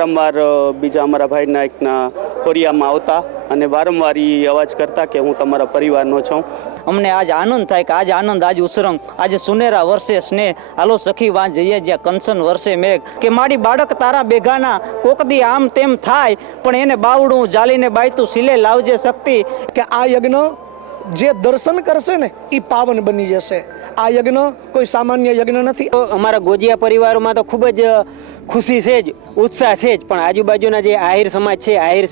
વારંવાર બીજા અમારા ભાઈ નાયકના ખોરિયામાં આવતા અને વારંવાર એ અવાજ કરતા કે હું તમારા પરિવારનો છું. અમને આજ આનંદ થાય કે આજ આનંદ આજ ઉસરંગ આજે સુનેરા વર્ષે સ્નેહ હાલો સખી વાં જઈએ જ્યાં કંચન વર્ષે મેઘ. કે મારી બાળક તારા બેગાના કોકદી આમ તેમ થાય પણ એને બાવડું જાલીને બાયતું સિલે લાવજે શક્તિ. કે આ યજ્ઞ જે દર્શન કરશે ને એ પાવન બની જશે. આ યજ્ઞ કોઈ સામાન્ય યજ્ઞ નથી. અમારા ગોજિયા પરિવારોમાં તો ખૂબ જ ખુશી છે જ ઉત્સાહ છે જ પણ આજુબાજુના જે આહિર સમાજ છે આહિર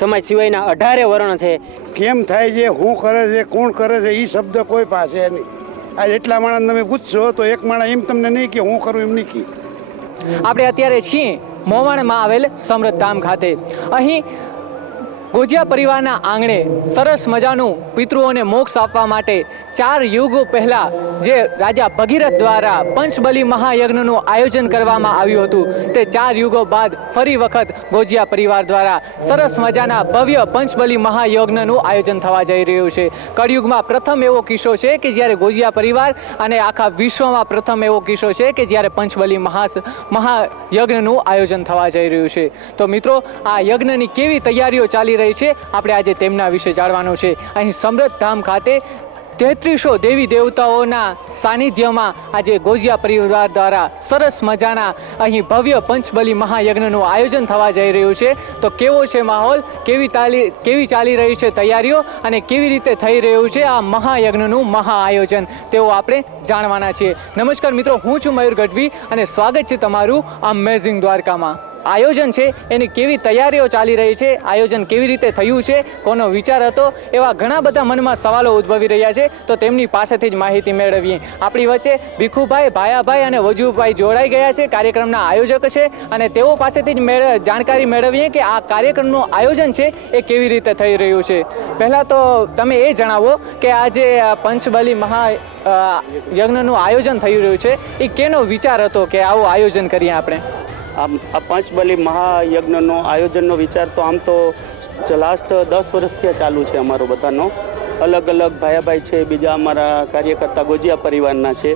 સમાજ સિવાયના અઢારે વર્ણ છે. કેમ થાય છે હું કરે છે કોણ કરે છે એ શબ્દ કોઈ પાસે નહીં. આ એટલા માણસ તમે પૂછશો તો એક માણસ એમ તમને નહીં કે હું કરું એમ નહીં કે. આપણે અત્યારે છીએ મોવાણમાં આવેલ સમૃદ્ધામ ખાતે. અહીં ગોજિયા પરિવારના આંગણે સરસ મજાનું પિતૃઓને મોક્ષ આપવા માટે ચાર યુગો પહેલા જે રાજા ભગીરથ દ્વારા પંચબલી મહાયજ્ઞનું આયોજન કરવામાં આવ્યું હતું, તે ચાર યુગો બાદ ફરી વખત ગોજિયા પરિવાર દ્વારા સરસ મજાના ભવ્ય પંચબલી મહાયજ્ઞનું આયોજન થવા જઈ રહ્યું છે. કળિયુગમાં પ્રથમ એવો કિસ્સો છે કે જ્યારે ગોજિયા પરિવાર અને આખા વિશ્વમાં પ્રથમ એવો કિસ્સો છે કે જ્યારે પંચબલી મહા મહાયજ્ઞનું આયોજન થવા જઈ રહ્યું છે. તો મિત્રો, આ યજ્ઞની કેવી તૈયારીઓ ચાલી રહી છે. આપણે આજે તેમના વિશે જાણવાનું છે. અહીં સમૃદ્ધ ધામ ખાતે તેત્રીસો દેવી દેવતાઓના સાનિધ્યમાં આજે ગોજિયા પરિવાર દ્વારા સરસ મજાના અહીં ભવ્ય પંચબલી મહાયજ્ઞનું આયોજન થવા જઈ રહ્યું છે. તો કેવો છે માહોલ? કેવી તાલી, કેવી ચાલી રહી છે તૈયારીઓ? અને કેવી રીતે થઈ રહ્યું છે આ મહાયજ્ઞનું મહા આયોજન? તેઓ આપણે જાણવાના છીએ. નમસ્કાર મિત્રો, હું છું મયુર ગઢવી અને સ્વાગત છે તમારું અમેઝિંગ દ્વારકામાં. આયોજન છે, એની કેવી તૈયારીઓ ચાલી રહી છે, આયોજન કેવી રીતે થયું છે, કોનો વિચાર હતો, એવા ઘણા બધા મનમાં સવાલો ઉદ્ભવી રહ્યા છે, તો તેમની પાસેથી જ માહિતી મેળવીએ. આપણી વચ્ચે ભીખુભાઈ, ભાયાભાઈ અને વજુભાઈ જોડાઈ ગયા છે, કાર્યક્રમના આયોજક છે, અને તેઓ પાસેથી જ જાણકારી મેળવીએ કે આ કાર્યક્રમનું આયોજન છે, એ કેવી રીતે થઈ રહ્યું છે. પહેલાં તો તમે એ જણાવો કે આ જે પંચબલી મહા યજ્ઞનું આયોજન થઈ રહ્યું છે, એ કેનો વિચાર હતો કે આવું આયોજન કરીએ આપણે? આ પંચબલી મહાયજ્ઞનો આયોજનનો વિચાર તો આમ તો લાસ્ટ દસ વર્ષથી ચાલુ છે અમારો બધાનો. અલગ અલગ ભાયાભાઈ છે, બીજા અમારા કાર્યકર્તા ગોજિયા પરિવારના છે.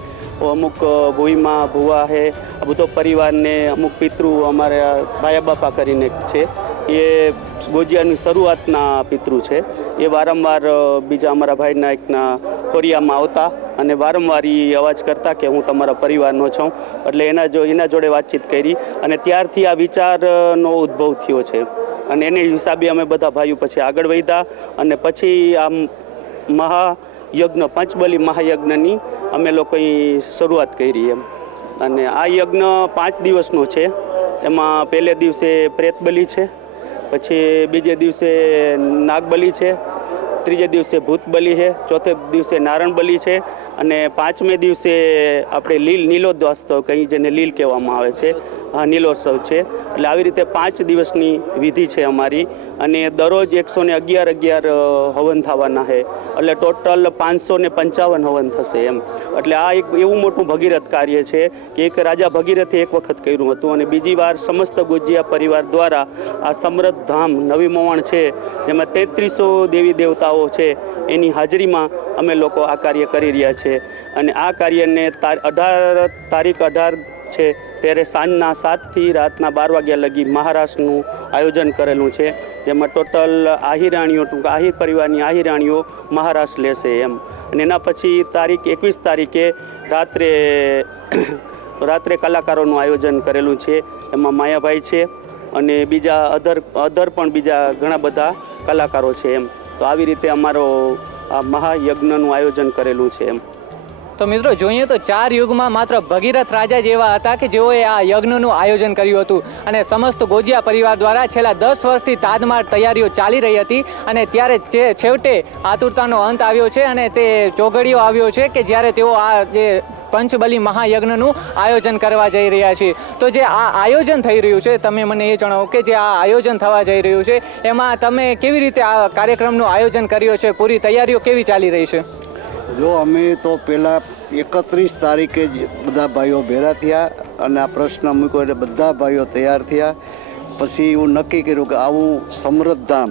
અમુક ભૂઈમાં ભુવા છે આ બધો પરિવારને અમુક પિતૃ અમારા ભાયા બાપા કરીને છે. એ ગોજિયાની શરૂઆતના પિતૃ છે. એ વારંવાર બીજા અમારા ભાઈ નાયકના કોરિયામાં આવતા અને વારંવાર એ અવાજ કરતા કે હું તમારા પરિવારનો છું. એટલે એના જો, એના જોડે વાતચીત કરી અને ત્યારથી આ વિચારનો ઉદ્ભવ થયો છે. અને એને હિસાબે અમે બધા ભાઈઓ પછી આગળ વધ્યા અને પછી આ મહાયજ્ઞ, પંચબલી મહાયજ્ઞની અમે લોકોએ શરૂઆત કરી એમ. અને આ યજ્ઞ પાંચ દિવસનો છે. એમાં પહેલે દિવસે પ્રેતબલી છે પછી બીજે દિવસે નાગબલી છે, ત્રીજે દિવસે ભૂતબલી છે, ચોથે દિવસે નારણ બલી છે અને પાંચમે દિવસે આપણે લીલ નીલોદ્વાસ્તવ કહી જેને લીલ કહેવામાં આવે છે. નીલોત્સવ છે. એટલે આવી રીતે પાંચ દિવસની વિધિ છે અમારી. અને દરરોજ એકસો ને અગિયાર અગિયાર હવન થવાના છે. એટલે ટોટલ પાંચસો ને પંચાવન હવન થશે એમ. એટલે આ એક એવું મોટું ભગીરથ કાર્ય છે કે એક રાજા ભગીરથે એક વખત કર્યું હતું. અને બીજી વાર સમસ્ત ગુજિયા પરિવાર દ્વારા આ સમૃદ્ધ ધામ નવી મોવણ છે. જેમાં તેત્રીસો દેવી દેવતાઓ છે. એની હાજરીમાં અમે લોકો આ કાર્ય કરી રહ્યા છે. અને આ કાર્યને તાર અઢાર, તારીખ અઢાર છે. ત્યારે સાંજના સાતથી રાતના બાર વાગ્યા લગી મહારાષ્ટ્રનું આયોજન કરેલું છે, જેમાં ટોટલ આહિરાણીઓ ટૂંક આહિર પરિવારની આહિરાણીઓ મહારાષ્ટ્ર લેશે એમ. અને એના પછી તારીખ એકવીસ તારીખે રાત્રે રાત્રે કલાકારોનું આયોજન કરેલું છે, એમાં માયાભાઈ છે અને બીજા અધર અધર પણ બીજા ઘણા બધા કલાકારો છે એમ. તો આવી રીતે અમારો આ મહાયજ્ઞનું આયોજન કરેલું છે એમ. તો મિત્રો, જોઈએ તો ચાર યુગમાં માત્ર ભગીરથ રાજા જેવા હતા કે જેઓએ આ યજ્ઞનું આયોજન કર્યું હતું. અને સમસ્ત ગોજિયા પરિવાર દ્વારા છેલ્લા દસ વર્ષથી તાજમાર તૈયારીઓ ચાલી રહી હતી અને ત્યારે જે છેવટે આતુરતાનો અંત આવ્યો છે અને તે ચોઘડીઓ આવ્યો છે કે જ્યારે તેઓ આ જે પંચબલી મહાયજ્ઞનું આયોજન કરવા જઈ રહ્યા છે. તો જે આ આયોજન થઈ રહ્યું છે, તમે મને એ જણાવો કે જે આ આયોજન થવા જઈ રહ્યું છે, એમાં તમે કેવી રીતે આ કાર્યક્રમનું આયોજન કર્યો છે? પૂરી તૈયારીઓ કેવી ચાલી રહી છે? જો અમે તો પહેલાં એકત્રીસ તારીખે જ બધા ભાઈઓ ભેગા થયા અને આ પ્રશ્ન મૂક્યો એટલે બધા ભાઈઓ તૈયાર થયા. પછી એવું નક્કી કર્યું કે આવું સમૃદ્ધ ધામ,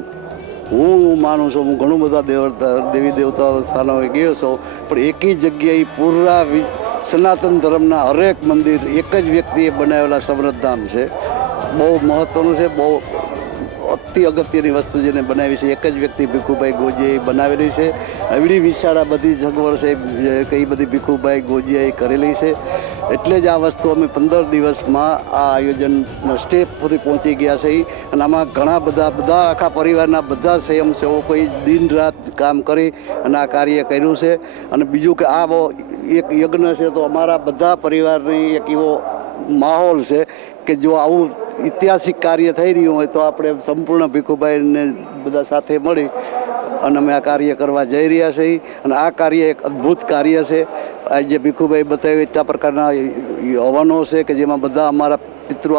હું માનું છું, હું ઘણું બધા દેવ દેવી દેવતાઓ સ્થાનોએ ગયો છું, પણ એકી જગ્યાએ પૂરા સનાતન ધર્મના હરેક મંદિર એક જ વ્યક્તિએ બનાવેલા સમૃદ્ધ ધામ છે. બહુ મહત્ત્વનું છે, બહુ અતિ અગત્યની વસ્તુ જેને બનાવી છે, એક જ વ્યક્તિ ભીખુભાઈ ગોજીએ બનાવેલી છે. એવડી વિશાળ આ બધી સગવડ છે કઈ બધી ભીખુભાઈ ગોજીએ કરેલી છે. એટલે જ આ વસ્તુ અમે પંદર દિવસમાં આ આયોજનના સ્ટેપ સુધી પહોંચી ગયા છે. અને આમાં ઘણા બધા બધા આખા પરિવારના બધા સ્વયંસેવકોએ દિન રાત કામ કરી અને આ કાર્ય કર્યું છે. અને બીજું કે આ એક યજ્ઞ છે, તો અમારા બધા પરિવારની એક એવો માહોલ છે કે જો આવું ઐતિહાસિક કાર્ય થઈ રહ્યું હોય તો આપણે સંપૂર્ણ ભીખુભાઈને બધા સાથે મળી અને અમે આ કાર્ય કરવા જઈ રહ્યા છીએ. અને આ કાર્ય એક અદ્ભુત કાર્ય છે. આ જે ભીખુભાઈ બતાવ્યું એટલા પ્રકારના હવનો છે કે જેમાં બધા અમારા પિતૃ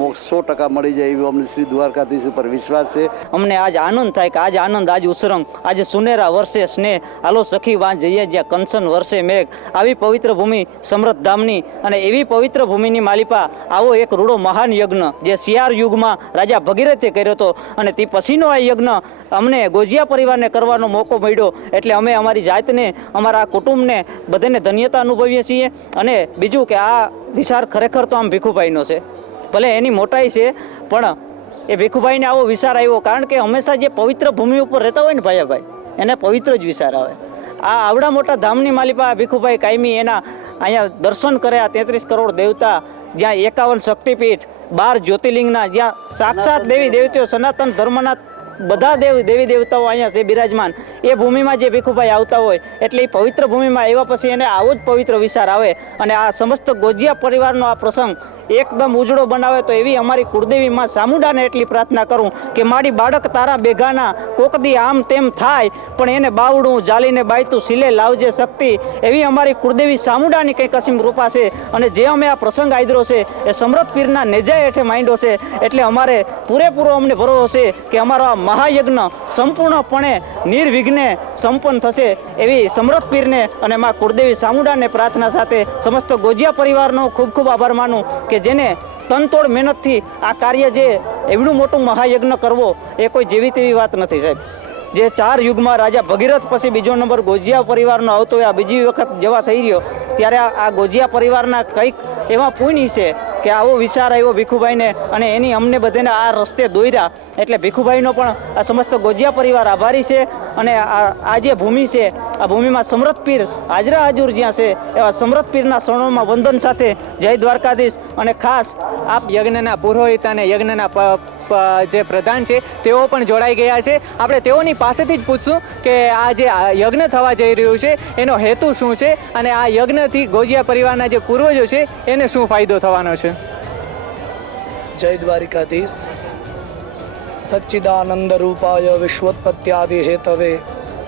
મોક્ષ સો ટકા મળી જાય એવો અમને શ્રી દ્વારકાધીશ ઉપર વિશ્વાસ છે. અમને આજ આનંદ થાય કે આજ આનંદ, આજ ઉસરંગ, આજે સુનેરા વર્ષે સ્નેહ આલો સખી વાં જઈએ જ્યાં કંચન વર્ષે મેઘ. આવી પવિત્ર ભૂમિ સમૃદ્ધ ધામની અને એવી પવિત્ર ભૂમિની માલિપા આવો એક રૂડો મહાન યજ્ઞ જે શિયાર યુગમાં રાજા ભગીરથે કર્યો હતો અને તે પછીનો આ યજ્ઞ અમને ગોજિયા પરિવારને કરવાનો મોકો મળ્યો એટલે અમે અમારી જાતને, અમારા કુટુંબને બધાને ધન્યતા અનુભવીએ છીએ. અને બીજું કે આ વિચાર ખરેખર તો આમ ભીખુભાઈનો છે. ભલે એની મોટાઈ છે, પણ એ ભીખુભાઈને આવો વિચાર આવ્યો, કારણ કે હંમેશા જે પવિત્ર ભૂમિ ઉપર રહેતા હોય ને ભાયાભાઈ એને પવિત્ર જ વિચાર આવે. આ આવડા મોટા ધામની માલિપા ભીખુભાઈ કાયમી એના અહીંયા દર્શન કર્યા તેત્રીસ કરોડ દેવતા, જ્યાં એકાવન શક્તિપીઠ, બાર જ્યોતિર્લિંગના, જ્યાં સાક્ષાત દેવી દેવતીઓ સનાતન ધર્મના બધા દેવ, દેવી દેવતાઓ અહીંયા છે બિરાજમાન. એ ભૂમિમાં જે ભીખુભાઈ આવતા હોય, એટલે એ પવિત્ર ભૂમિમાં આવ્યા પછી એને આવો જ પવિત્ર વિચાર આવે. અને આ સમસ્ત ગોજિયા પરિવારનો આ પ્રસંગ એકદમ ઉજળો બનાવે તો એવી અમારી કુળદેવી માં સામુડાને એટલી પ્રાર્થના કરું કે મારી બાળક તારા બેગાના કોકદી આમ તેમ થાય, પણ એને બાવડું જાલીને બાયતું સિલે લાવજે શક્તિ. એવી અમારી કુળદેવી સામુડાની કંઈક અસીમ કૃપા છે અને જે અમે આ પ્રસંગ આદરો છે એ સમૃદ્ધ પીરના નેજા હેઠે માંડ્યો છે. એટલે અમારે પૂરેપૂરો અમને ભરોસો છે કે અમારો આ મહાયજ્ઞ સંપૂર્ણપણે નિર્વિઘ્ને સંપન્ન થશે એવી સમૃદ્ધ પીરને અને મા કુળદેવી સામુડાને પ્રાર્થના સાથે સમસ્ત ગોજિયા પરિવારનો ખૂબ ખૂબ આભાર માનું કે જેને તનતોડ મહેનતથી આ કાર્ય જે એવડું મોટું મહાયજ્ઞ કરવો એ કોઈ જેવી તેવી વાત નથી, સાહેબ. જે ચાર યુગમાં રાજા ભગીરથ પછી બીજો નંબર ગોજિયા પરિવારનો આવતો આ બીજી વખત જવા થઈ રહ્યો, ત્યારે આ ગોજિયા પરિવારના કંઈક એવા પુણ્ય છે કે આવો વિચાર આવ્યો ભીખુભાઈને અને એની અમને બધાને આ રસ્તે દોર્યા એટલે ભીખુભાઈનો પણ આ સમસ્ત ગોજિયા પરિવાર આભારી છે અને આ જે ભૂમિ છે, આ ભૂમિમાં સમૃદ્ધ પીર હાજરા હાજુર જ્યાં છે, એવા સમૃદ્ધ પીરના વંદન સાથે જય દ્વારકાધીશ અને ખાસ આપ યજ્ઞના પુરોહિત અને યજ્ઞના જે પ્રધાન છે, તેઓ પણ જોડાઈ ગયા છે. આપણે તેઓની પાસેથી જ પૂછશું કે આ જે યજ્ઞ થવા જઈ રહ્યું છે, એનો હેતુ શું છે અને આ યજ્ઞથી ગોજિયા પરિવારના જે પૂર્વજો છે, એને શું ફાયદો થવાનો છે? જય દ્વારિકાધીશ. સચ્ચિદાનંદ રૂપાય વિશ્વોત્પત્યાદિ હેતવે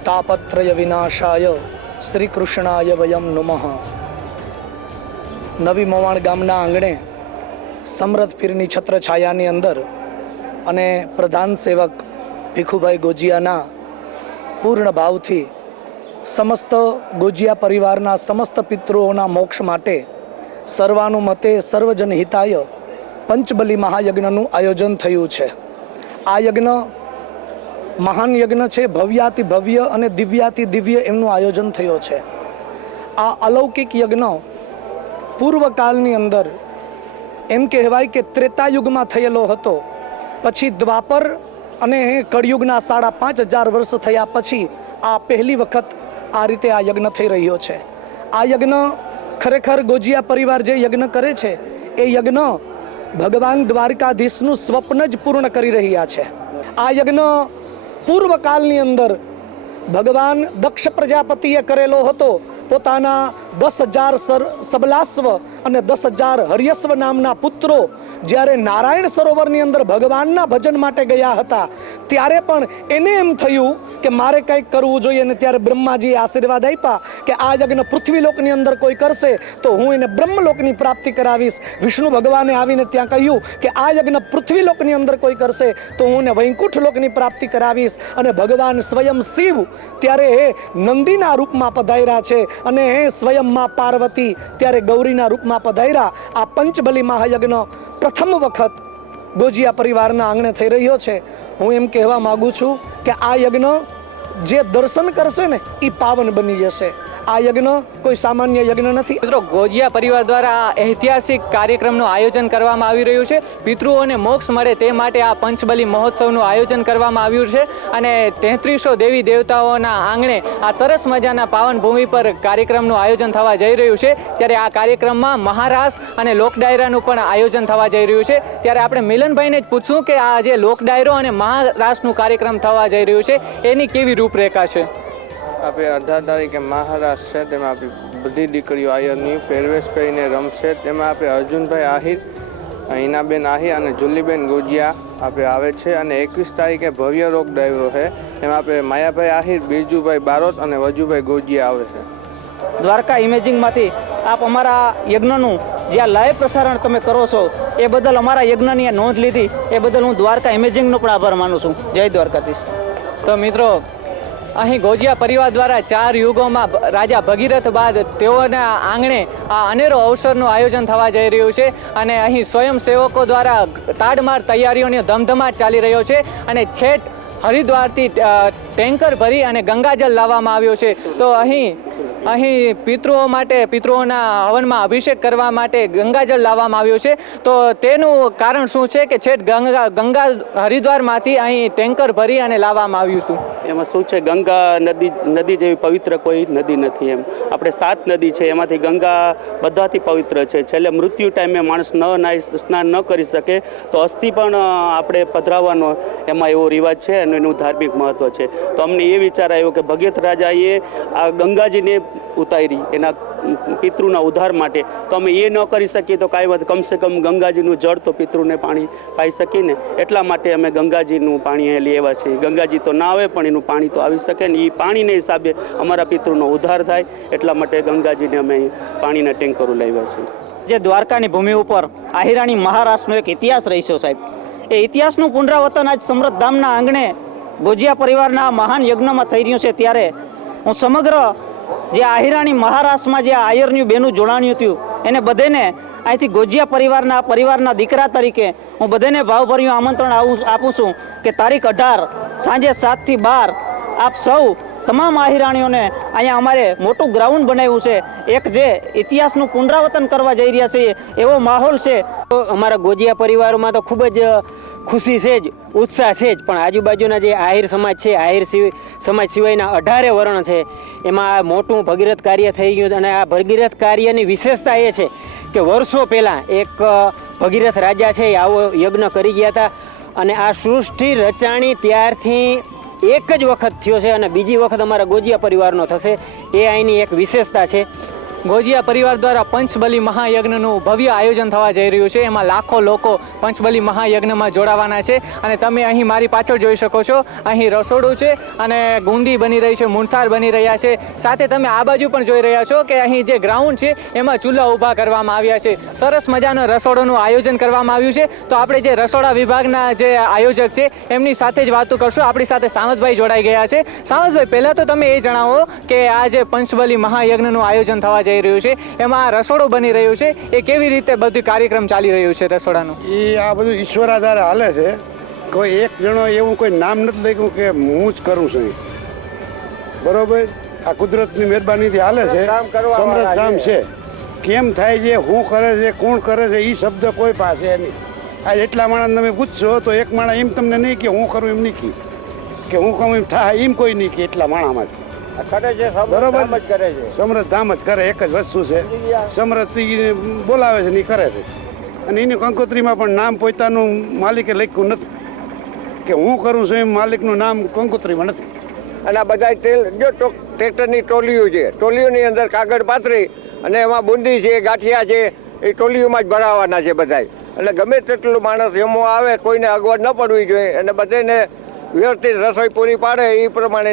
તાપત્રય વિનાશાય શ્રી કૃષ્ણાય વયમ નુમઃ. નવી મવાણ ગામના આંગણે સમરથ પીરની છત્રછાયાની અંદર અને પ્રધાન સેવક ભીખુભાઈ ગોજિયાના પૂર્ણ ભાવથી સમસ્ત ગોજિયા પરિવારના સમસ્ત પિતૃઓના મોક્ષ માટે સર્વાનુમતે સર્વજન હિતાય પંચબલી મહાયજ્ઞનું આયોજન થયું છે. આ યજ્ઞ મહાન યજ્ઞ છે, ભવ્યાતિ ભવ્ય અને દિવ્યાતિ દિવ્ય એમનું આયોજન થયો છે. આ અલૌકિક યજ્ઞ પૂર્વકાળની અંદર એમ કહેવાય કે ત્રેતાયુગમાં થયેલો હતો. પછી દ્વાપર અને કળિયુગના સાડા પાંચ હજાર વર્ષ થયા પછી આ પહેલી વખત આ રીતે આ યજ્ઞ થઈ રહ્યો છે. આ યજ્ઞ ખરેખર ગોજિયા પરિવાર જે યજ્ઞ કરે છે, એ યજ્ઞ ભગવાન દ્વારકાધીશનું સ્વપ્ન જ પૂર્ણ કરી રહ્યા છે. આ યજ્ઞ પૂર્વકાળની અંદર ભગવાન દક્ષ પ્રજાપતિએ કરેલો હતો. પોતાના દસ હજાર સર સબલાસ્વ અને દસ હજાર હરિયસ્વ નામના પુત્રો જ્યારે નારાયણ સરોવરની અંદર ભગવાનના ભજન માટે ગયા હતા, ત્યારે પણ એને એમ થયું કે મારે કંઈક કરવું જોઈએ અને ત્યારે બ્રહ્માજીએ આશીર્વાદ આપ્યા કે આ યજ્ઞ પૃથ્વીલોકની અંદર કોઈ કરશે, તો હું એને બ્રહ્મલોકની પ્રાપ્તિ કરાવીશ. વિષ્ણુ ભગવાને આવીને ત્યાં કહ્યું કે આ યજ્ઞ પૃથ્વીલોકની અંદર કોઈ કરશે, તો હું એને વૈકુંઠ લોકની પ્રાપ્તિ કરાવીશ. અને ભગવાન સ્વયં શિવ ત્યારે એ નંદીના રૂપમાં પધાર્યા છે અને એ સ્વયં માં પાર્વતી ત્યારે ગૌરીના રૂપમાં પધાર્યા. આ પંચબલી મહાયજ્ઞ પ્રથમ વખત ગોજિયા પરિવારના આંગણે થઈ રહ્યો છે. હું એમ કહેવા માગું છું કે આ યજ્ઞ જે દર્શન કરશે ને એ પાવન બની જશે. આ યજ્ઞ કોઈ સામાન્ય યજ્ઞ નથી. મિત્રો, ગોજિયા પરિવાર દ્વારા આ ઐતિહાસિક કાર્યક્રમનું આયોજન કરવામાં આવી રહ્યું છે. પિતૃઓને મોક્ષ મળે તે માટે આ પંચબલી મહોત્સવનું આયોજન કરવામાં આવ્યું છે અને તેત્રીસો દેવી દેવતાઓના આંગણે આ સરસ મજાના પાવન ભૂમિ પર કાર્યક્રમનું આયોજન થવા જઈ રહ્યું છે. ત્યારે આ કાર્યક્રમમાં મહારાસ અને લોક ડાયરાનું પણ આયોજન થવા જઈ રહ્યું છે. ત્યારે આપણે મિલનભાઈને જ પૂછશું કે આ જે લોક ડાયરો અને મહારાસનું કાર્યક્રમ થવા જઈ રહ્યું છે, એની કેવી રૂપરેખા છે? આપણે અઢાર તારીખે મહારાષ્ટ્ર છે તેમાં આપણી બધી દીકરીઓ આયરની પહેરવેશ કરીને રમશે. તેમાં આપણે અર્જુનભાઈ આહિર હિનાબેન આહિર અને જુલીબેન ગુજિયા આપણે આવે છે. અને એકવીસ તારીખે ભવ્ય રોગ ડાયરો છે. એમાં આપણે માયાભાઈ આહિર બિરજુભાઈ બારોટ અને વજુભાઈ ગોજિયા આવે છે. દ્વારકા ઇમેજિંગમાંથી આપ અમારા યજ્ઞનું જ્યાં લાઈવ પ્રસારણ તમે કરો છો એ બદલ અમારા યજ્ઞની આ નોંધ લીધી. એ બદલ હું દ્વારકા ઇમેજિંગનો પણ આભાર માનું છું. જય દ્વારકાધીશ. તો મિત્રો અહીં ગોજિયા પરિવાર દ્વારા ચાર યુગોમાં રાજા ભગીરથ બાદ તેઓના આંગણે આ અનેરો અવસરનું આયોજન થવા જઈ રહ્યું છે અને અહીં સ્વયંસેવકો દ્વારા તાડમાર તૈયારીઓનો ધમધમાટ ચાલી રહ્યો છે અને છેટ હરિદ્વારથી ટેન્કર ભરી અને ગંગાજળ લાવવામાં આવ્યો છે. તો અહીં અહીં પિતૃઓ માટે, પિતૃઓના હવનમાં અભિષેક કરવા માટે ગંગાજળ લાવવામાં આવ્યું છે. તો તેનું કારણ શું છે કે છેક ગંગા ગંગા હરિદ્વારમાંથી અહીં ટેન્કર ભરી અને લાવવામાં આવ્યું છું? એમાં શું છે? ગંગા નદી નદી જેવી પવિત્ર કોઈ નદી નથી એમ. આપણે સાત નદી છે, એમાંથી ગંગા બધાથી પવિત્ર છે. છેલ્લે મૃત્યુ ટાઈમે માણસ ન નાહી સ્નાન ન કરી શકે, તો અસ્થિ પણ આપણે પધરાવવાનો એમાં એવો રિવાજ છે અને એનું ધાર્મિક મહત્વ છે. તો અમને એ વિચાર આવ્યો કે ભગીરથ રાજાએ આ ગંગાજીને ઉતારી, એના પિતૃના ઉદ્ધાર માટે. તો અમે એ ન કરી શકીએ તો કાંઈ વાત, કમસે કમ ગંગાજીનું જળ તો પિતૃને પાણી પાઈ શકીને, એટલા માટે અમે ગંગાજીનું પાણી અહીં લેવા છીએ. ગંગાજી તો ના આવે, પણ એનું પાણી તો આવી શકે ને, એ પાણીને હિસાબે અમારા પિતૃનો ઉદ્ધાર થાય, એટલા માટે ગંગાજીને અમે પાણીના ટેન્કરો લાવ્યા છીએ. જે દ્વારકાની ભૂમિ ઉપર આહિરાણી મહારાષ્ટ્રનો એક ઇતિહાસ રહીશો સાહેબ. એ ઇતિહાસનું પુનરાવર્તન આજ સમૃદ્ધ ધામના આંગણે ગોજિયા પરિવારના મહાન યજ્ઞમાં થઈ રહ્યું છે. ત્યારે હું સમગ્ર જે આહિરાણી મહારાષ્ટ્રમાં જે આયરનું બેનું જોડાણ્યું થયું એને બધેને અહીંથી ગોજિયા પરિવારના પરિવારના દીકરા તરીકે હું બધેને ભાવભર્યું આમંત્રણ આવું આપું છું કે તારીખ અઢાર, સાંજે સાતથી બાર, આપ સૌ તમામ આહિરાણીઓને અહીંયા અમારે મોટું ગ્રાઉન્ડ બનાવ્યું છે, એક જે ઇતિહાસનું પુનરાવર્તન કરવા જઈ રહ્યા છીએ, એવો માહોલ છે. અમારા ગોજિયા પરિવારોમાં તો ખૂબ જ ખુશી છે જ, ઉત્સાહ છે જ. પણ આજુબાજુના જે આહિર સમાજ છે, આહિર સમાજ સિવાયના અઢારે વર્ણ છે. એમાં મોટું ભગીરથ કાર્ય થઈ ગયું અને આ ભગીરથ કાર્યની વિશેષતા એ છે કે વર્ષો પહેલાં એક ભગીરથ રાજા છે એ આવો યજ્ઞ કરી ગયા હતા અને આ સૃષ્ટિ રચાણી ત્યારથી એક જ વખત થયો છે અને બીજી વખત અમારા ગોજિયા પરિવારનો થશે. એ અહીંની એક વિશેષતા છે. ગોજિયા પરિવાર દ્વારા પંચબલી મહાયજ્ઞનું ભવ્ય આયોજન થવા જઈ રહ્યું છે. એમાં લાખો લોકો પંચબલી મહાયજ્ઞમાં જોડાવાના છે અને તમે અહીં મારી પાછળ જોઈ શકો છો. અહીં રસોડું છે અને ગુંદી બની રહી છે, મૂંઠાર બની રહ્યા છે. સાથે તમે આ બાજુ પણ જોઈ રહ્યા છો કે અહીં જે ગ્રાઉન્ડ છે, એમાં ચૂલા ઊભા કરવામાં આવ્યા છે. સરસ મજાનો રસોડોનું આયોજન કરવામાં આવ્યું છે. તો આપણે જે રસોડા વિભાગના જે આયોજક છે, એમની સાથે જ વાતો કરશું. આપણી સાથે સામતભાઈ જોડાઈ ગયા છે. સામતભાઈ, પહેલાં તો તમે એ જણાવો કે આ જે પંચબલી મહાયજ્ઞનું આયોજન થવા જઈ રહ્યું છે. એમાં આ રસોડું બની રહ્યું છે. એ કેવી રીતે બધું કાર્યક્રમ ચાલી રહ્યું છે રસોડાનું? એ આ બધું ઈશ્વર આધારે હાલે છે. કોઈ એક જણો એવું કોઈ નામ નથી લખ્યું કે હું જ કરું છું બરોબર? આ કુદરતની મહેરબાનીથી હાલે છે. સમૃદ્ધ કામ છે. કેમ થાય છે શું કરે છે કોણ કરે છે એ શબ્દ કોઈ પાસે નહીં. આ એટલા માણસ તમે પૂછશો તો એક માણસ એમ તમને નહીં કે હું કરું એમ નહીં કી. કે હું કહું એમ થાય એમ કોઈ નહીં કે એટલા માણામાંથી બરોબર સમૃદ્ધ ધામ જ કરે એક જ વસ્તુ છે. સમૃદ્ધ બોલાવે છે ને કરે છે. અને એની કંકોત્રીમાં પણ નામ પોતાનું માલિકે લખ્યું નથી. કે હું કરું છું એમ માલિકનું નામ કંકોત્રીમાં નથી. અને આ બધા જો ટ્રેક્ટરની ટોલીઓ છે. ટોલીઓની અંદર કાગળ પાથરી અને એમાં બુંદી છે ગાંઠિયા છે એ ટોલીઓમાં જ ભરાવાના છે બધાય. એટલે ગમે તેટલું માણસ એમો આવે કોઈને અગવડ ન પડવી જોઈએ. અને બધાને વ્યવસ્થિત રસોઈ પૂરી પાડે એ પ્રમાણે